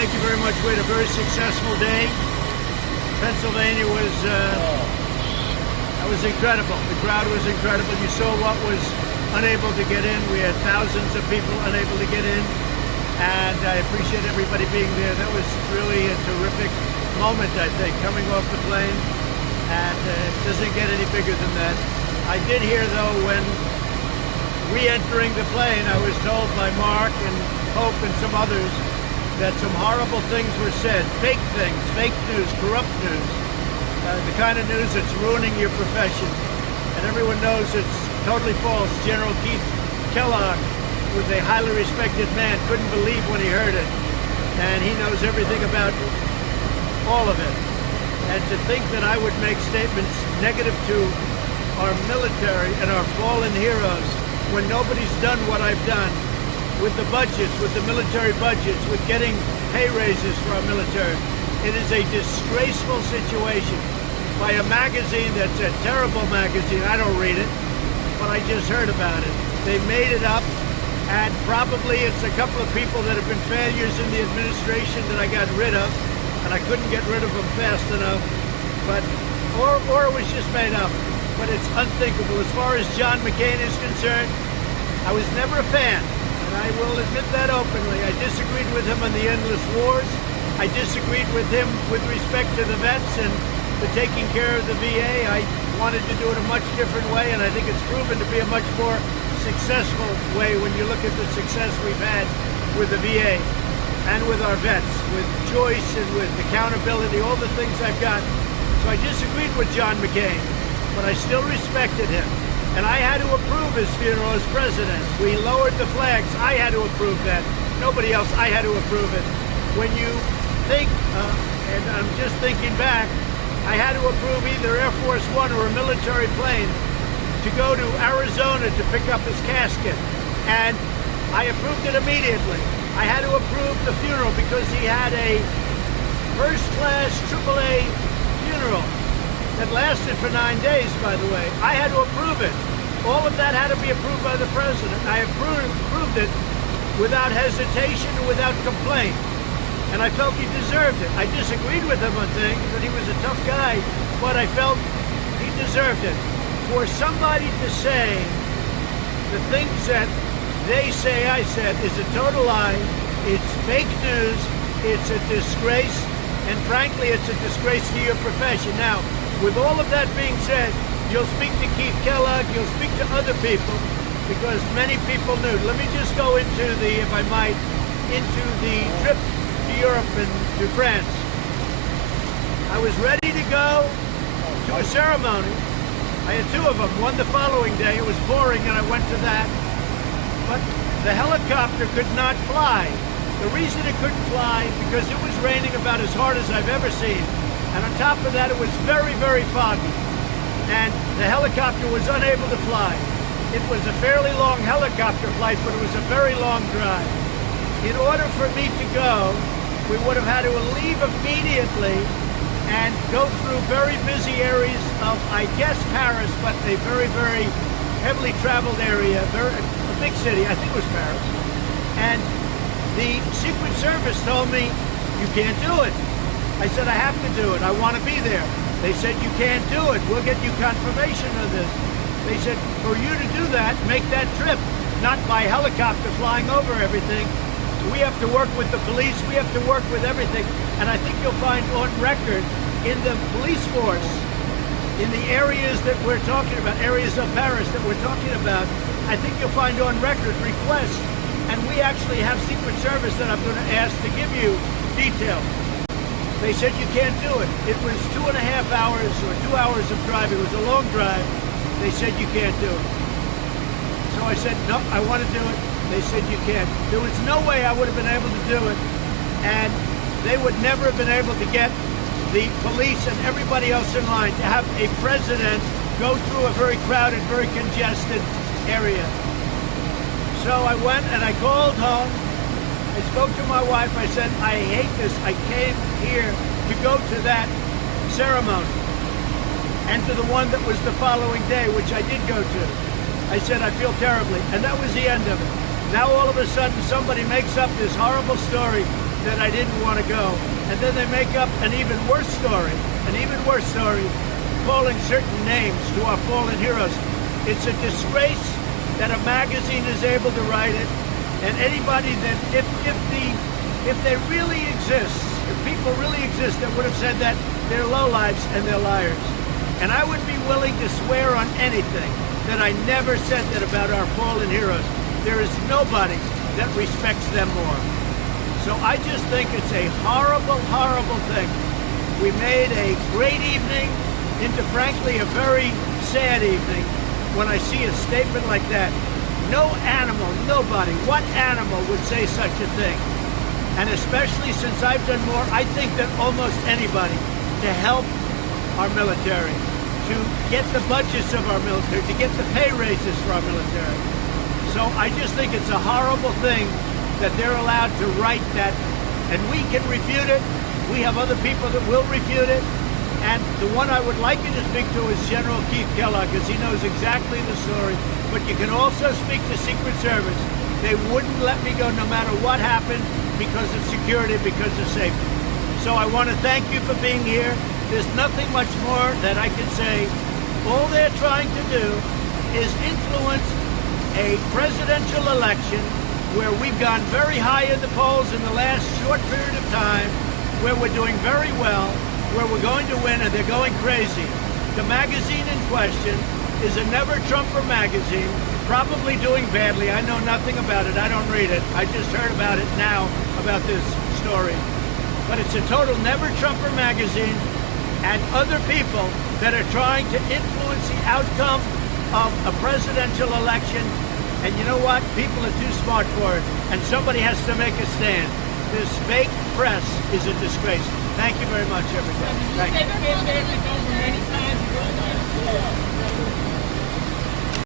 thank you very much. We had a very successful day. Pennsylvania was incredible. The crowd was incredible. You saw what was unable to get in. We had thousands of people unable to get in, and I appreciate everybody being there. That was really a terrific moment, I think, coming off the plane, and it doesn't get any bigger than that. I did hear, though, when re-entering the plane, I was told by Mark and Hope and some others that some horrible things were said, fake things, fake news, corrupt news, the kind of news that's ruining your profession. And everyone knows it's totally false. General Keith Kellogg was a highly respected man, couldn't believe when he heard it. And he knows everything about all of it. And to think that I would make statements negative to our military and our fallen heroes when nobody's done what I've done with the budgets, with the military budgets, with getting pay raises for our military. It is a disgraceful situation by a magazine that's a terrible magazine. I don't read it, but I just heard about it. They made it up, and probably it's a couple of people that have been failures in the administration that I got rid of, and I couldn't get rid of them fast enough, but or it was just made up. But it's unthinkable. As far as John McCain is concerned, I was never a fan, and I will admit that openly. I disagreed with him on the endless wars. I disagreed with him with respect to the vets and the taking care of the VA. I wanted to do it a much different way, and I think it's proven to be a much more successful way when you look at the success we've had with the VA and with our vets, with choice and with accountability, all the things I've got. So I disagreed with John McCain, but I still respected him. And I had to approve his funeral as president. We lowered the flags. I had to approve that. Nobody else. I had to approve it. When you think, and I'm just thinking back, I had to approve either Air Force One or a military plane to go to Arizona to pick up his casket. And I approved it immediately. I had to approve the funeral because he had a first-class AAA funeral that lasted for 9 days, by the way. I had to approve it. All of that had to be approved by the president. I approved it without hesitation and without complaint. And I felt he deserved it. I disagreed with him on things, but he was a tough guy, but I felt he deserved it. For somebody to say the things that they say I said is a total lie, it's fake news, it's a disgrace, and frankly, it's a disgrace to your profession. Now, with all of that being said, you'll speak to Keith Kellogg, you'll speak to other people, because many people knew. Let me just go into the, if I might, into the trip to Europe and to France. I was ready to go to a ceremony. I had two of them, one the following day. It was pouring and I went to that. But the helicopter could not fly. The reason it couldn't fly, because it was raining about as hard as I've ever seen. And on top of that, it was very, very foggy. And the helicopter was unable to fly. It was a fairly long helicopter flight, but it was a very long drive. In order for me to go, we would have had to leave immediately and go through very busy areas of, I guess, Paris, but a very, very heavily traveled area, a big city, I think it was Paris. And the Secret Service told me, you can't do it. I said, I have to do it. I want to be there. They said, you can't do it. We'll get you confirmation of this. They said, for you to do that, make that trip, not by helicopter flying over everything. We have to work with the police. We have to work with everything. And I think you'll find on record in the police force, in the areas that we're talking about, areas of Paris that we're talking about, I think you'll find on record requests. And we actually have Secret Service that I'm going to ask to give you details. They said you can't do it. It was 2.5 hours or 2 hours of driving. It was a long drive. They said you can't do it. So I said, no, I want to do it. They said you can't. There was no way I would have been able to do it. And they would never have been able to get the police and everybody else in line to have a president go through a very crowded, very congested area. So I went and I called home. I spoke to my wife. I said, I hate this. I came here to go to that ceremony and to the one that was the following day, which I did go to. I said, I feel terribly. And that was the end of it. Now all of a sudden somebody makes up this horrible story that I didn't want to go. And then they make up an even worse story, calling certain names to our fallen heroes. It's a disgrace that a magazine is able to write it, and anybody that, if they really exist, if people really exist, that would have said that they're lowlifes and they're liars. And I would be willing to swear on anything that I never said that about our fallen heroes. There is nobody that respects them more. So I just think it's a horrible, horrible thing. We made a great evening into, frankly, a very sad evening when I see a statement like that. No animal, nobody, what animal would say such a thing? And especially since I've done more, I think, than almost anybody to help our military, to get the budgets of our military, to get the pay raises for our military. So I just think it's a horrible thing that they're allowed to write that, and we can refute it. We have other people that will refute it. And the one I would like you to speak to is General Keith Kellogg, because he knows exactly the story. But you can also speak to Secret Service. They wouldn't let me go no matter what happened because of security, because of safety. So I want to thank you for being here. There's nothing much more that I can say. All they're trying to do is influence a presidential election where we've gone very high in the polls in the last short period of time, where we're doing very well, where we're going to win, and they're going crazy. The magazine in question is a never-Trumper magazine, probably doing badly. I know nothing about it. I don't read it. I just heard about it now, about this story. But it's a total never-Trumper magazine, and other people that are trying to influence the outcome of a presidential election. And you know what? People are too smart for it, and somebody has to make a stand. This fake press is a disgrace. Thank you very much, everybody. Thank you.